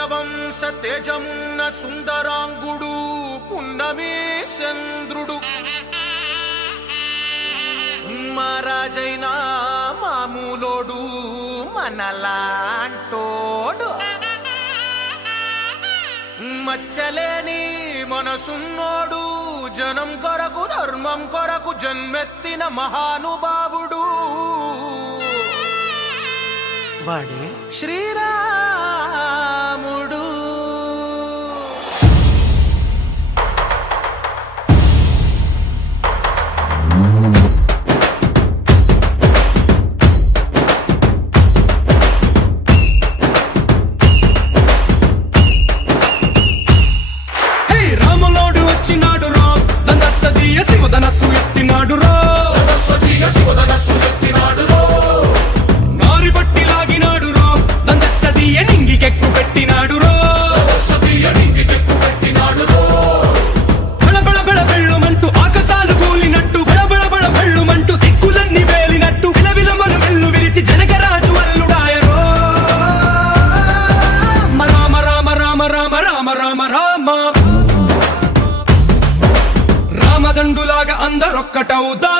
సూర్యవంశ తేజమున్న సుందరాంగుడు పున్నమి చంద్రుడు మహారాజైన మామూలోడు మనలాంటోడు మచ్చలేని మనసున్నోడు జనం కొరకు ధర్మం కొరకు జన్మెత్తిన మహానుభావుడు వాడే శ్రీరాముడు. రాములోడు వచ్చినాడు రో దందసదీయ శివధనస్సు ఎత్తినాడు రో నారి బట్టి లాగినాడు రో దందసదీయ నింగికెక్కు పెట్టినాడు రో బళబళ బళ బెళ్ళుమంటూ ఆకాశాలు కూలినట్టు బళబళ బళ బెళ్ళుమంటూ దిక్కులన్నీ వేలినట్టు విలవిలమలు వెల్లు విరిచి జనకరాజు అల్లుడాయరో రామ రామ రామ రామ రామ రామ రామ రామదండులాగా అందరొక్కటవుదా